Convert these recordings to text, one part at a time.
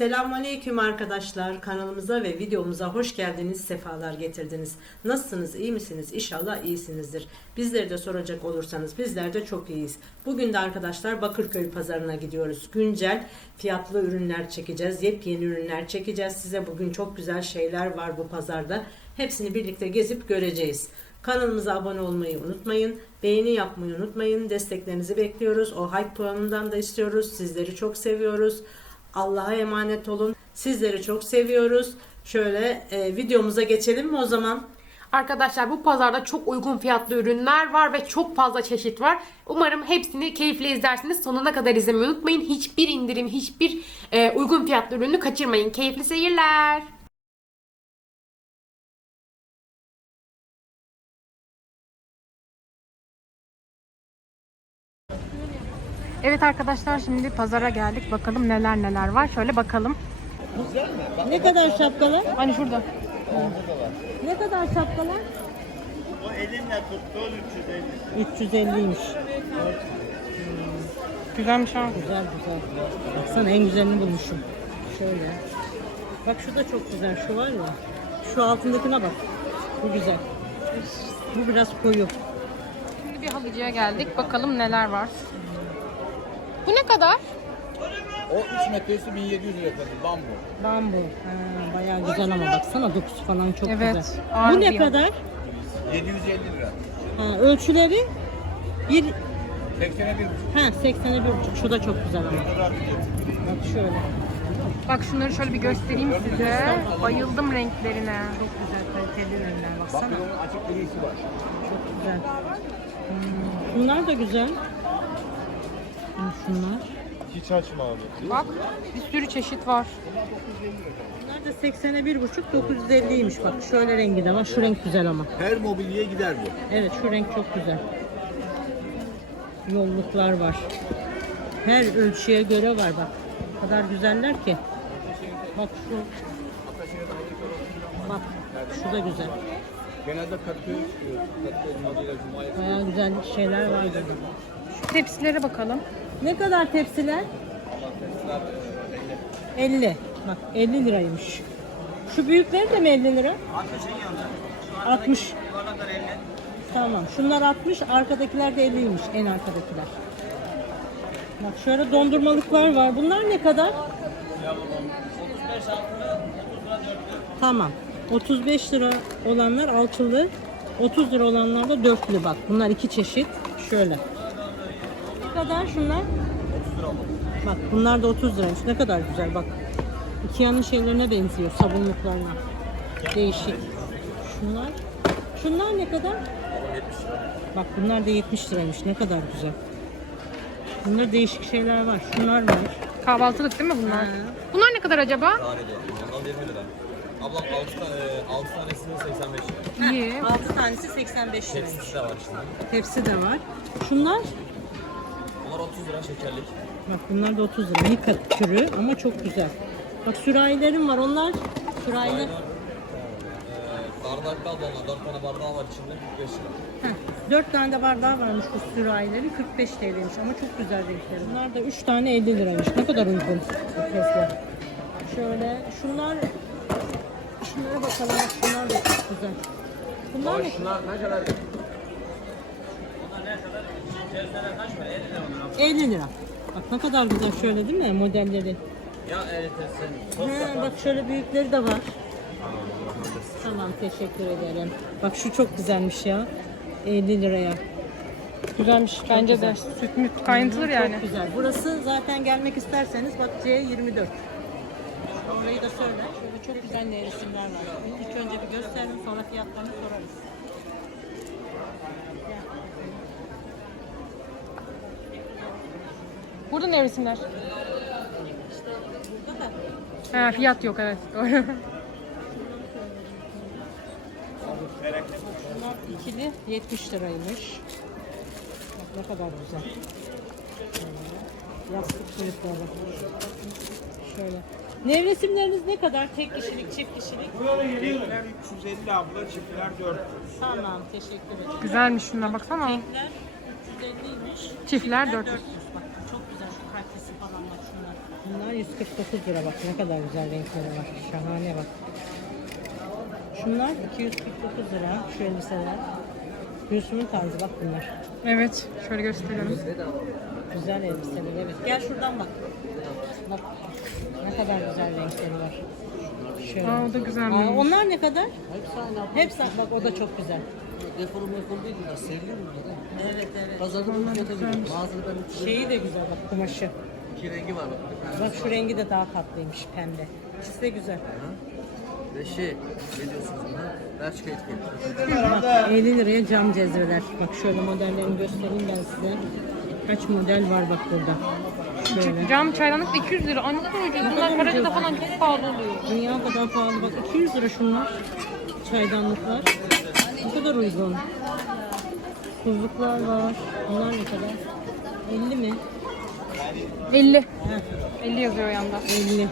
Selamünaleyküm arkadaşlar. Kanalımıza ve videomuza hoş geldiniz, sefalar getirdiniz. Nasılsınız, iyi misiniz? İnşallah iyisinizdir. Bizleri de soracak olursanız bizler de çok iyiyiz. Bugün de arkadaşlar Bakırköy pazarına gidiyoruz. Güncel fiyatlı ürünler çekeceğiz, yepyeni ürünler çekeceğiz. Size bugün çok güzel şeyler var bu pazarda. Hepsini birlikte gezip göreceğiz. Kanalımıza abone olmayı unutmayın. Beğeni yapmayı unutmayın. Desteklerinizi bekliyoruz. O hype puanından da istiyoruz. Sizleri çok seviyoruz. Allah'a emanet olun. Sizleri çok seviyoruz. Şöyle videomuza geçelim mi o zaman? Arkadaşlar bu pazarda çok uygun fiyatlı ürünler var ve çok fazla çeşit var. Umarım hepsini keyifle izlersiniz. Sonuna kadar izlemeyi unutmayın. Hiçbir indirim, hiçbir uygun fiyatlı ürünü kaçırmayın. Keyifli seyirler. Evet arkadaşlar, şimdi pazara geldik. Bakalım neler var. Şöyle bakalım. Ne kadar şapkalar? Hani şurada. Ne kadar şapkalar? O elimle tuttuğun 350. 350'ymiş. Güzelmiş ha. Güzel. Baksana, en güzelini bulmuşum. Şöyle. Bak şu da çok güzel. Şu var ya. Şu altındakine bak. Bu güzel. Bu biraz koyu. Şimdi bir halıcıya geldik. Bakalım neler var. Bu ne kadar? O 3 metresi 1700 lira efendim. Bambu. Bambu. Bayağı güzel ama baksana, dokusu falan çok Evet, güzel. ağır Bu ne bir kadar? 750 lira. Ölçüleri 80'e bir buçuk. 80'e 1,5. Şu da çok güzel ama. Bak şöyle. Bak şunları şöyle bir göstereyim size. Bayıldım renklerine. Çok güzel kaliteli ürünler, baksana. Bakın onun açık grisi var. Çok güzel. Bunlar da güzel. Şunlar. Hiç açma abi. Bak bir sürü çeşit var. Bunlar da 80'e 1,5, 950'ymiş bak. Şöyle rengi de var. Şu renk güzel ama. Her mobilyaya gider bu. Evet, şu renk çok güzel. Yolluklar var. Her ölçüye göre var bak. O kadar güzeller ki. Bak şu. Bak şu da güzel. Genelde katı modeli cumaya. Bayağı güzel şeyler var burada. Şu tepsilere bakalım. Ne kadar tepsiler? 50. Bak 50 liraymış. Şu büyükleri de mi 50 lira? 60. Tamam. Şunlar 60, arkadakiler de 50'ymiş, en arkadakiler. Bak şöyle dondurmalıklar var. Bunlar ne kadar? Tamam. 35 lira olanlar altılı, 30 lira olanlar da dörtlü bak. Bunlar iki çeşit. Şöyle. Ne kadar şunlar? 30 lira oldu. Bak bunlar da 30 liraymış. Ne kadar güzel bak. Ikea'nın şeylerine benziyor, sabunluklarına. Değişik. Şunlar ne kadar? Bak bunlar da 70 liraymış. Ne kadar güzel. Bunlar değişik şeyler var. Şunlar var. Kahvaltılık değil mi bunlar? Ha. Bunlar ne kadar acaba? Tane diyor. Mangal 20 lira. Ablam 6 tanesini 85 lira. İyi. 6 tanesi 85 liraymış. Tepsisi de var işte. Tepsi de var. Şunlar? Bunlar 30 lira şekerlik. Bak bunlar da 30 lira. Mika türü ama çok güzel. Bak sürahilerim var. Onlar sürahiler. Bardaklar da onlar. 4 tane bardağı var içinde 45 lira. 4 tane de bardağı varmış bu sürahilerin. 45 TL'ymiş ama çok güzel renkleri. Bunlar da 3 tane 50 liraymış. Ne kadar uygun bu fiyatlar. Şöyle şunlara bakalım. Bak şunlar da çok güzel. Bunlar ne? Şunlar ne kadar? 50 lira. Bak ne kadar güzel şöyle değil mi modelleri? Ya sen. Bak şöyle büyükleri de var. Tamam, teşekkür ederim. Bak şu çok güzelmiş ya. 50 liraya. Güzelmiş bence de. Süt müt kaynatılır yani. Çok güzel. Burası zaten gelmek isterseniz bak C24. Orayı da söyle. Şöyle çok güzel resimler var. İlk önce bir gösterelim, sonra fiyatlarını sorarız. Burada ne resimler? Burada da Fiyat yok, evet doğru. bunlar ikili 70 liraymış. Bak ne kadar güzel. Yastık çocukları. Şöyle. Nevresimleriniz ne kadar? Tek kişilik, çift kişilik? Tekler 350 abla, çiftler 400. Tamam, teşekkür ederim. Güzelmiş şuna baksana. Tekler 350'ymiş. Çiftler 400. Bak çok güzel şu kalitesi falan bak şunlar. Bunlar 149 lira bak ne kadar güzel renkleri var. Şahane bak. Şunlar 249 lira. Şu elbiseler. Gülsüm'ün tarzı bak bunlar. Evet. Şöyle gösteriyorum. Güzel elbiseler evet. Gel şuradan bak. Bak ne kadar güzel renkleri var. Şöyle. Aa, o da güzelmiş. Onlar ne kadar? Hepsi bak o da çok güzel. Defolu mefolu değil bunlar. Seviliyor bunlar değil mi? Evet evet. Pazarda bu fiyata geliyor. Mağazada ben Şeyi de güzel bak kumaşı. iki rengi var bak. Bak şu rengi de daha tatlıymış pembe. İkisi de güzel. Ve ne diyorsunuz buna? Belçika etiketi. Bak 50 liraya cam cezveler. Bak şöyle modellerini göstereyim ben size. Kaç model var bak burada. Şöyle. Cam çaydanlık da 200 lira. Ay ne kadar ucuz. Bunlar Karaca'da falan çok pahalı oluyor. Dünya kadar pahalı bak 200 lira şunlar. Çaydanlıklar. Bu kadar uygun. Tuzluklar var. Bunlar ne kadar? 50 mi? 50. Heh, 50 yazıyor yanda. 50.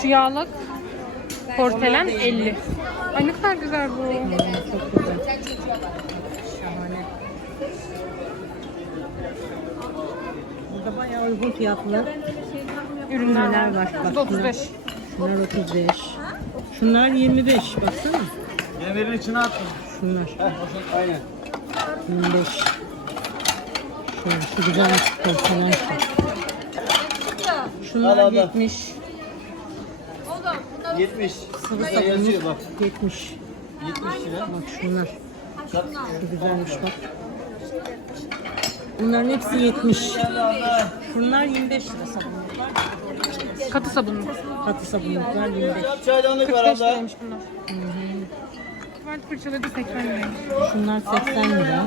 Şu yağlık porselen Onlar da 50. Ay ne kadar güzel bu. Çok güzel. Şahane. Burada bayağı uygun fiyatlı Ürünler ürünler var. Bu Bak, da 35. Şunlar 35. Şunlar 25. Baksana. Yemeğin içine attım. Şunlar Aynen. 25. Şöyle şu güzel porselen şu. Şunlar 70. 70. Sıvı yazıyor sabunluk bak. 70. 70 lira. Bak şunlar. Şu güzelmiş bak. Bunların hepsi 70. Şunlar 25 lira sabunluklar. Katı sabunlu. Katı sabunluklar 25. Çaydanlık var 45 abla. liraymış bunlar. Kıvart fırçaları da 80 liraymış. Şunlar 80 lira.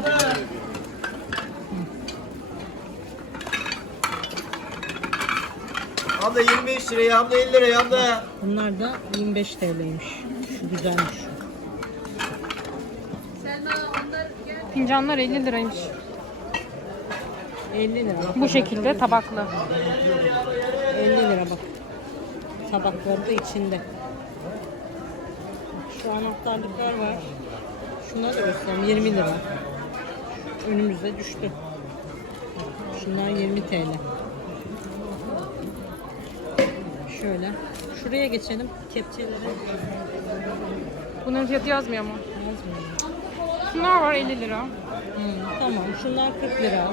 Abla 25 liraya, abla 50 liraya, abla. Bunlar da 25 TL'ymiş. Şu güzelmiş. Fincanlar 50 liraymış. 50 lira. Bak, Bu şekilde tabaklı. 50 lira bak. Tabakları da içinde. Şu anahtarlıklar var. Şunları da göstereyim. 20 lira. Önümüze düştü. Şunlar 20 TL. Şöyle. Şuraya geçelim. Kepçeleri Bunların fiyatı yazmıyor mu? yazmıyor. Şunlar var 50 lira. Tamam. Şunlar 40 lira.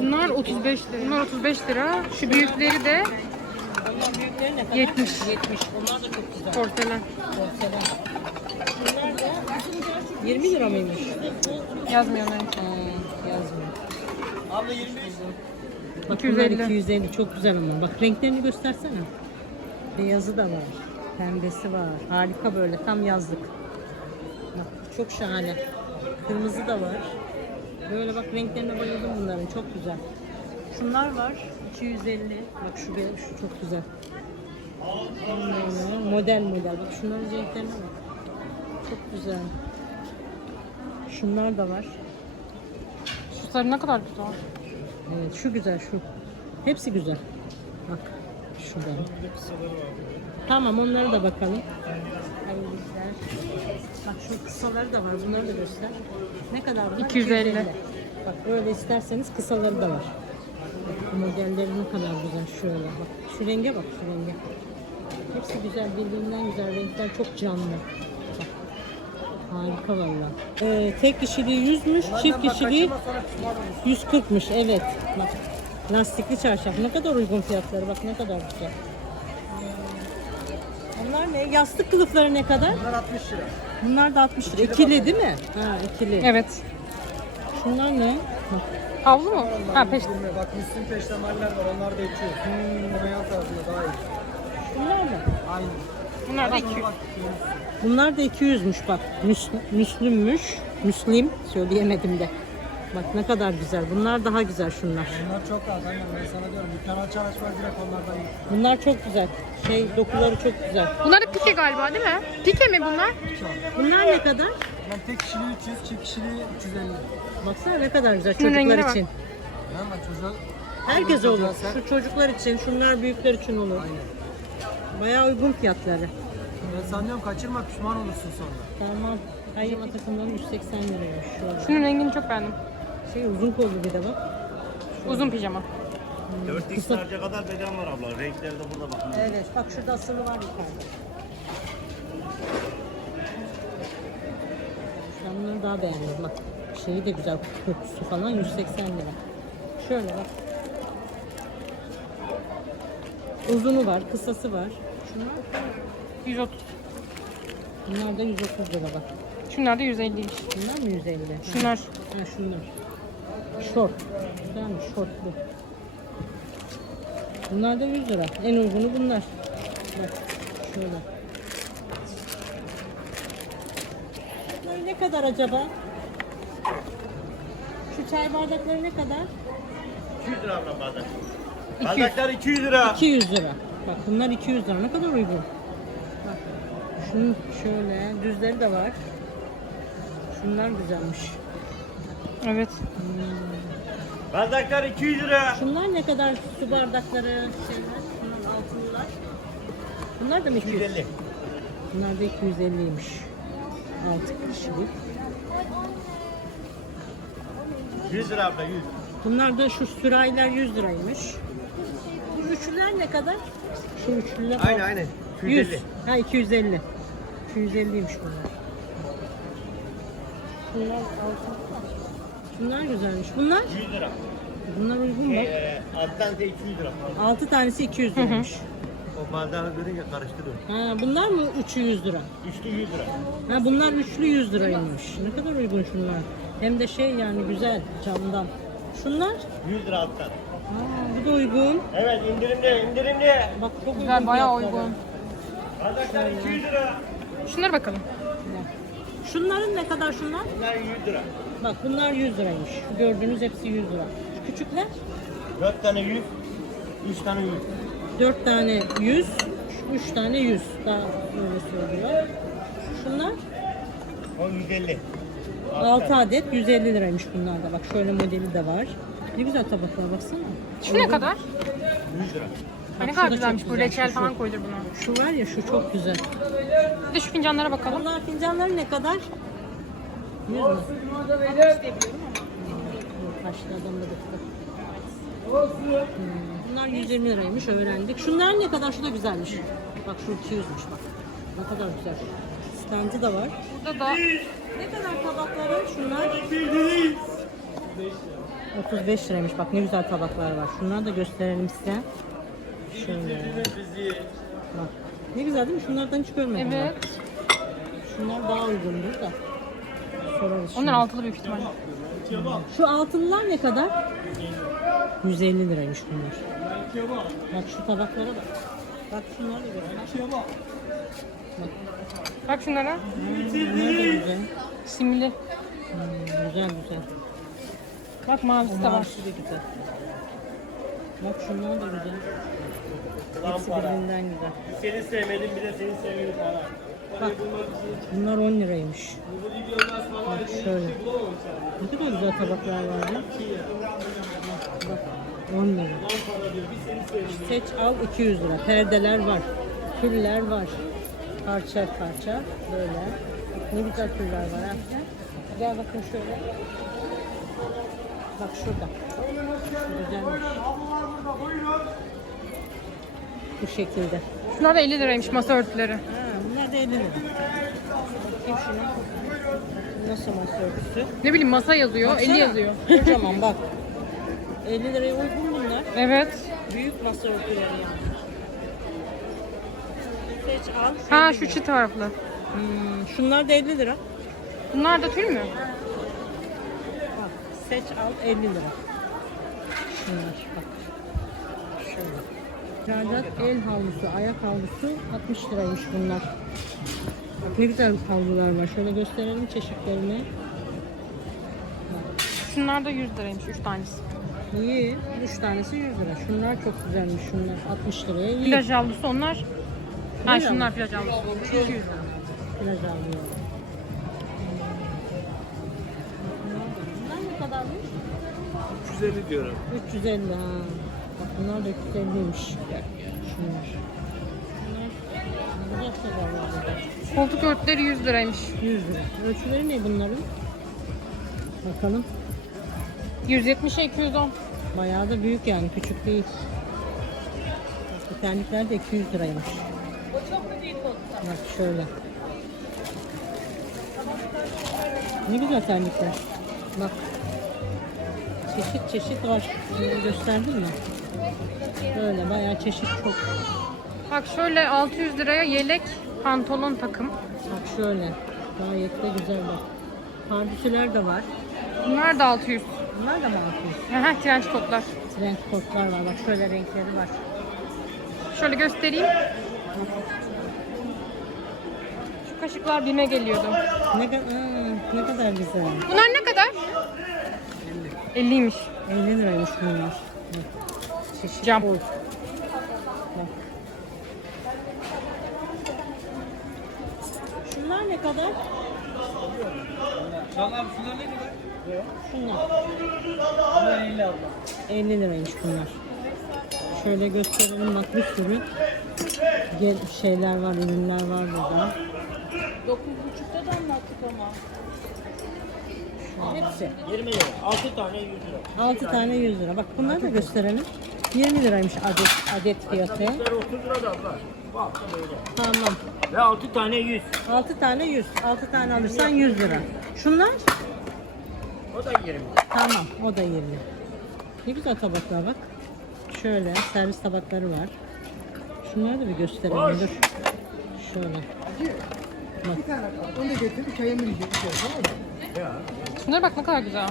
Bunlar 35 lira. Bunlar 35 lira. Şu büyükleri de Onlar büyükleri ne kadar? 70. 70. Onlar da çok güzel. porselen. Porselen. Bunlar da 20 lira mıymış? Yazmıyor onların. Yazmıyor. Abla 25. Bak 250. bunlar 250 çok güzel ama. Bak renklerini göstersene. Beyazı da var. Pembesi var. Harika böyle tam yazlık. Bak, çok şahane. Kırmızı da var. Böyle bak renklerine bayıldım bunların. Çok güzel. Şunlar var. 250. Bak şu çok güzel. Model. Bak şunların renklerine bak. Çok güzel. Şunlar da var. Şu sarı ne kadar güzel. Evet şu güzel şu. Hepsi güzel. Bak şurada. Tamam onları da bakalım. Hayırlı işler. Bak şu kısaları da var. Bunları da göster. Ne kadar bunlar? 250. Bak böyle isterseniz kısaları da var. Bak, bu modelleri ne kadar güzel. Şöyle bak. Şu renge bak şu renge. Hepsi güzel. Birbirinden güzel. Renkler çok canlı. Bak. Harika valla. Tek kişiliği 100'müş. Çift kişiliği 140'mış. Evet. Bak. Lastikli çarşaf. Ne kadar uygun fiyatları. Bak ne kadar güzel. Onlar ne? Yastık kılıfları ne kadar? Bunlar 60 lira. Bunlar da 60 lira. İkili değil mi? Ha ikili. Evet. Şunlar ne? Bak. Havlu mu? Ha peş. Bak Müslüm peştemaller var, onlar da içiyor. Koreyan tarzında daha iyi. Bunlar mı? Aynen. Bunlar da 200. Bunlar da 200'müş bak. Müslümmüş. Müslim. Söyleyemedim de. Bak ne kadar güzel. Bunlar daha güzel şunlar. Bunlar çok az annem, ben sana diyorum. Bir tane açar açmaz direkt onlardan iyi. Bunlar çok güzel. Dokuları çok güzel. Bunlar da pike galiba değil mi? Pike mi bunlar? Bunlar ne kadar? Yani tek kişiliği 300, çift kişiliği 350. Baksana ne kadar güzel Şunun çocuklar rengine bak. için. Ama çocuğa Herkes olur. çocuğa sen- Şu çocuklar için, şunlar büyükler için olur. Bayağı uygun fiyatları. Ben sanıyorum kaçırma, pişman olursun sonra. Tamam. Hayır takımları 180 liraya. Şöyle. Şunun rengini çok beğendim. Uzun kollu bir de bak. Uzun pijama. 4x large'a kadar beden var abla. Renkleri de burada bak. Evet, bak şurada asılı var yukarıda. Ben bunları daha beğendim bak. Şeyi de güzel, kokusu falan 180 lira. Şöyle bak. Uzunu var, kısası var. Şunlar, 130. bunlar da 130 lira bak. Şunlar da 150'ymiş. Bunlar mı 150? Şunlar. Ha şunlar. Şort. Güzelmiş şortlu. Bunlar da 100 lira. En uygunu bunlar. Bak şöyle. Bunlar ne kadar acaba? Şu çay bardakları ne kadar? 200 lira abla bardak. Bardaklar 200 lira. 200 lira. Bak bunlar 200 lira. Ne kadar uygun. Bak. Şunun şöyle düzleri de var. Şunlar güzelmiş. Evet. Bardaklar 200 lira. Şunlar ne kadar su bardakları şeyler, şunlar altınlar. Bunlar da mı 200? 250. Bunlar da 250'ymiş. 6 kişilik. 100 lira abla 100. Bunlar da şu sürahiler 100 liraymış. Bu üçlüler ne kadar? Şu üçlüler Aynen. 100. 250. Ha 250. 250'ymiş bunlar. Bunlar altın. Şunlar güzelmiş. Bunlar? 100 lira. Bunlar uygun mu? Alttan da 200 lira. 6 tanesi 200 liraymış. O bardağı görünce karıştırıyor. Ha, bunlar mı üçü 100 lira? Üçlü 100 lira. Ha, bunlar üçlü 100 liraymış. Ne kadar uygun şunlar. Hem de şey yani güzel camdan. Şunlar? 100 lira alttan. Bu da uygun. Evet indirimli. Bak çok Güzel, uygun bayağı fiyatları. uygun. Bardaklar 200 lira. Şunlara bakalım. Şunların ne kadar şunlar? Bunlar 100 lira. Bak bunlar 100 liraymış. Şu gördüğünüz hepsi 100 lira. Şu küçükler 4 tane 100. 3 tane 100. 4 tane 100, 3 tane 100. Daha böyle söylüyor. Şunlar O 150. 6 adet 150 liraymış bunlar da. Bak şöyle modeli de var. Ne güzel tabaklar baksana. Şu ne kadar? 100 lira. Ay, ne şu kadar da güzelmiş çok bu. güzel. Reçel Şu- falan koydur buna. Şu var ya şu çok güzel. Bir de şu fincanlara bakalım. Bunlar fincanları ne kadar? 100 mü? Kaçtı adam da dıktı. Bunlar 120 liraymış öğrendik. Şunlar ne kadar? Şu da güzelmiş. Bak şu 200'müş bak. Ne kadar güzel. Standı da var. Burada da Ne kadar tabakları? Şunlar 35 liraymış. Bak ne güzel tabaklar var. Şunları da gösterelim size. Şöyle. Bak. Ne güzel değil mi? Şunlardan hiç görmedim. evet. ben. Şunlar daha uygundur da. Sorarız şimdi. Onlar altılı büyük ihtimalle. Şu altınlar ne kadar? 150 liraymış bunlar. Bak şu tabaklara bak. Bak şunlar da güzel. Bak şunlara. Bunlar da güzel. Simli. Güzel güzel. Bak mavisi de var. Mavisi de güzel. Bak şunlar da güzel. Hepsi birbirinden güzel. Seni sevmedim bir de seni sevmedim falan. Bak bunlar 10 liraymış. Bak şöyle. Ne kadar güzel tabaklar var ya. Bak 10 lira. Seç al 200 lira. Perdeler var. Tüller var. Parça parça böyle. Ne güzel tüller var ha. Gel bakın şöyle. Bak şurada. Şu güzelmiş. Bu şekilde. Şunlar da 50 liraymış masa örtüleri. Ha, bunlar da 50 lira. Bakayım şuna. Nasıl masa örtüsü? Ne bileyim masa yazıyor, 50 yazıyor. Kocaman bak. 50 liraya uygun bunlar. Evet. Büyük masa örtüleri yani. Seç al. Ha 50 şu lira. çift taraflı. Şunlar da 50 lira. Bunlar da tül mü? Bak seç al 50 lira. Şunlar bak. Şöyle. Cacat el havlusu, ayak havlusu 60 liraymış bunlar. Bak ne güzel havlular var. Şöyle gösterelim çeşitlerini. Şunlar da 100 liraymış 3 tanesi. İyi. 3 tanesi 100 lira. Şunlar çok güzelmiş. Şunlar 60 liraya iyi. Plaj havlusu onlar. Ha Plaj şunlar plaj havlusu. 200 lira. Plaj havlusu. Bunlar ne kadarmış? 350 diyorum. 350 ha. Bak bunlar da 350'ymiş. Şunlar. Bunlar ne kadar var burada? Koltuk örtüleri 100 liraymış. 100 lira. Ölçüleri ne bunların? Bakalım. 170'e 210. Bayağı da büyük yani, küçük değil. Bu terlikler de 200 liraymış. Bak şöyle. Ne güzel terlikler. Bak. Çeşit çeşit var. Şöyle gösterdin mi? Böyle bayağı çeşit çok. Bak şöyle 600 liraya yelek, pantolon takım. Bak şöyle. Gayet de güzel bak. Pardüsüler de var. Bunlar da 600. Bunlar da mı 600? Aha, trench coatlar. Renk kotlar var. Bak şöyle renkleri var. Şöyle göstereyim. Şu kaşıklar BİM'e geliyordu. Ne kadar güzel. Bunlar ne kadar? 50'ymiş. 50 liraymış bunlar. Bak. Çeşit Cam. bol. Bak. Şunlar ne kadar? Şunlar ne kadar? Şunlar. Bunlar 50 abla. 50 liraymış bunlar. Şöyle gösterelim, bak bir sürü şeyler var, ürünler var burada. 9,5'ta da anlattık ama. Hepsi. 20 lira. 6 tane 100 lira. 6 tane 100 lira. Bak bunları da gösterelim. 20 liraymış adet fiyatı. Bunlar 30 lira da abla. Bak böyle. Tamam. Ve 6 tane 100. 6 tane 100. 6 tane alırsan 100 lira. Şunlar? O da 20. Tamam. O da 20. Ne güzel tabaklar bak. Şöyle servis tabakları var. Şunları da bir gösterelim. Dur. Şöyle. Onu da getirdik. Çayımı yiyeceğiz. Tamam mı? Şuna bak ne kadar güzel.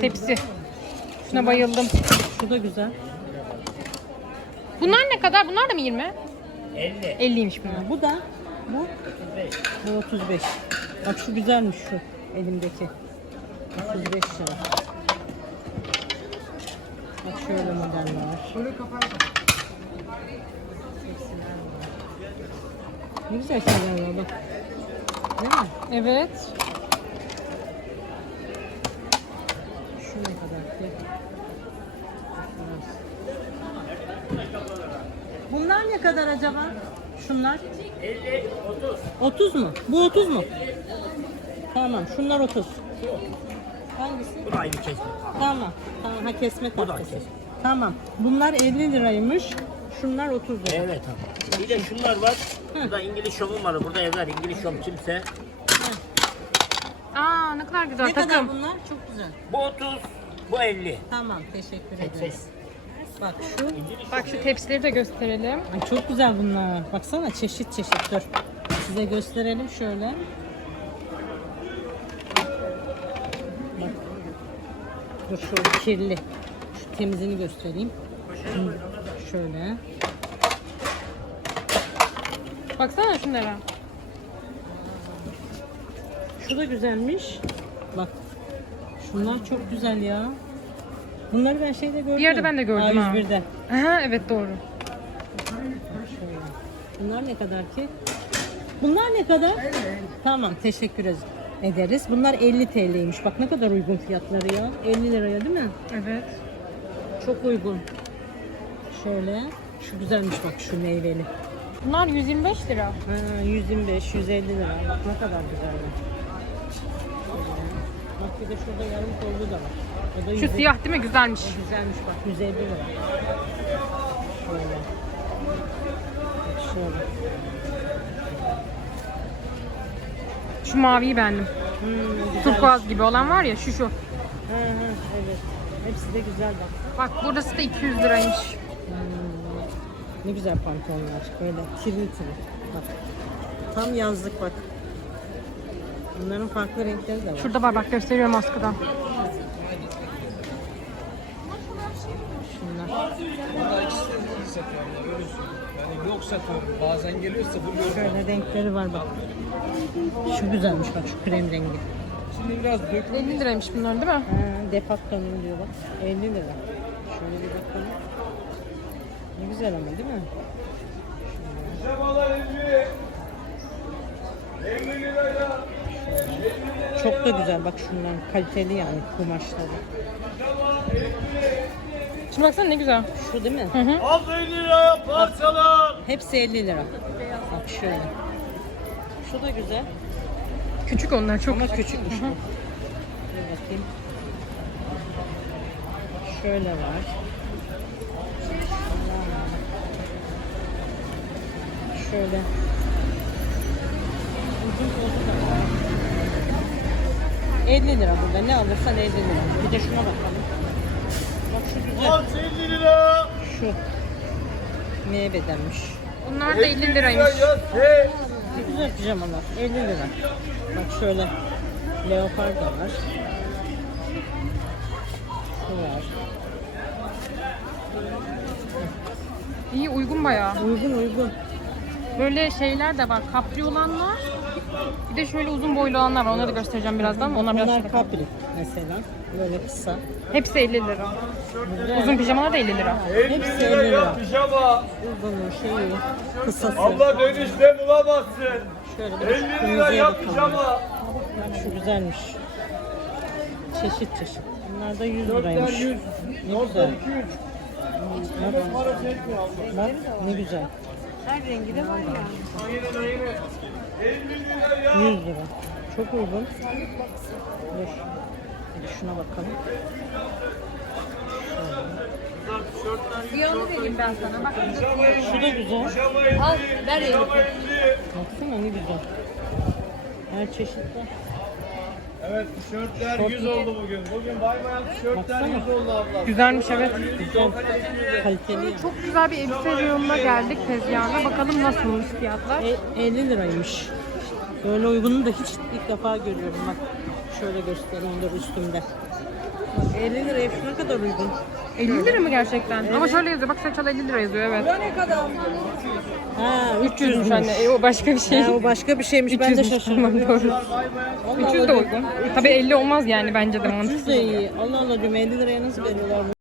Tepsi. Şuna bayıldım. Şu da güzel. Bunlar ne kadar? Bunlar da mı 20? 50. 50'ymiş bunlar. Bu da bu 35. Bak şu güzelmiş şu elimdeki. 35 lira. Bak şöyle model var. Şöyle kapağı Ne güzel şeyler var bak. Değil mi? Evet. Şu ne kadar ki? Bunlar ne kadar acaba? Şunlar? 50, 30. 30 mu? Bu 30 mu? Tamam, şunlar 30. Hangisi? Bu da aynı kesme. Tamam. Tamam, ha kesme da tahtası. kesme. Tamam. Bunlar 50 liraymış. Şunlar 30 lira. Evet abi. Bir de şunlar var. Burada İngiliz şovum var. Burada evler İngiliz şov kimse. Aa ne kadar güzel Ne takım. kadar bunlar? Çok güzel. Bu 30, bu 50. Tamam, teşekkür ederiz. Bak şu. Bak şu tepsileri de gösterelim. Ay çok güzel bunlar. Baksana çeşit çeşit. Dur. Size gösterelim şöyle. Bak. Dur şu kirli. Şu temizini göstereyim. Şöyle. Baksana şunlara. Şu da güzelmiş. Bak. Şunlar çok güzel ya. Bunları ben şeyde gördüm. Bir yerde ben de gördüm ha. A101'de. Aha evet doğru. Şöyle. Bunlar ne kadar ki? Bunlar ne kadar? Tamam, teşekkür ederiz. Bunlar 50 TL'ymiş. Bak ne kadar uygun fiyatları ya. 50 liraya değil mi? Evet. Çok uygun. Şöyle. Şu güzelmiş bak, şu meyveli. Bunlar 125 lira. Ha, 125, 150 lira. Bak ne kadar güzel. Bak bir de şurada yarım kollu da var. O da Şu 150. siyah değil mi? Güzelmiş. Güzelmiş bak, 150 lira. Şöyle. Bak şöyle. Şu maviyi beğendim. Güzel. Turkuaz gibi olan var ya şu. Ha, evet. Hepsi de güzel bak. Bak burası da 200 liraymış. Ne güzel pantolonlar. Böyle tirli tirli. Bak. Tam yazlık bak. Bunların farklı renkleri de var. Şurada var bak gösteriyorum askıdan. Şunlar. Burada ikisi de hızlı satıyor abla. Görüyorsun. Yani yok satıyorum. Bazen geliyorsa buluyorum. Şöyle renkleri var bak. Şu güzelmiş bak, şu krem rengi. Şimdi biraz dök. 50 liraymış bunlar değil mi? Ha, Decathlon'un diyor bak. 50 lira. Şöyle bir bakalım. Ne güzel ama değil mi? Çok da güzel bak, şunlar kaliteli yani kumaşları. Şimdi baksana ne güzel. Şu değil mi? Al 50 liraya parçalar. Hepsi 50 lira. Bak şöyle. Şu da güzel Küçük onlar çok. ama küçükmüş bu. Dur bakayım. Şöyle var. Şöyle. Uzun kollu da var. 50 lira burada. Ne alırsan 50 lira. Bir de şuna bakalım. Bak şu güzel. 50 lira. Şu. Neye bedenmiş? Bunlar da 50 liraymış. Ne güzel pijamalar. 50 lira. Bak şöyle. Leopar da var. Şu var. İyi, uygun bayağı. Uygun. Böyle şeyler de var. Kapri olanlar. Bir de şöyle uzun boylu olanlar var. Onları da göstereceğim birazdan. Onlar biraz Bunlar şöyle. kapri mesela. Böyle kısa. Hepsi 50 lira. Uzun pijamalar da 50 lira. Hepsi 50 lira. Pijama. Uzunu, şeyi, kısası. Abla dönüşte bulamazsın. Şöyle bir 50 lira kırmızıya yap bakalım. pijama. Bak şu güzelmiş. Çeşit. Bunlar da 100 liraymış. Ne güzel. Bak ne güzel. Her rengi de var ya. 100 lira. Çok uygun. Dur. Bir şuna bakalım. Bir onu vereyim ben sana. Bak. Şu da güzel. Al, ver elini. Baksana ne güzel. Her çeşitte. Evet tişörtler 100 oldu bugün. Bugün bay bayan tişörtler 100 oldu abla. Güzelmiş, evet. Güzel. Kaliteli. yani. Çok güzel bir elbise reyonuna geldik tezgahına. Bakalım nasılmış fiyatlar. 50 liraymış. Böyle uygunu da hiç ilk defa görüyorum bak. Şöyle göstereyim dur üstümde. Bak 50 liraya şuna kadar uygun. 50 lira mı gerçekten? Ama şöyle yazıyor. Bak saçalı 50 lira yazıyor, evet. Ha 300'müş anne. O başka bir şey. Ha, o başka bir şeymiş. Ben de 300'müş, şaşırdım. tamam, doğru. Allah 300 de Allah. uygun. Tabii 50 olmaz yani bence de 300 mantıklı. de iyi. Allah Allah diyorum 50 liraya nasıl veriyorlar bunu?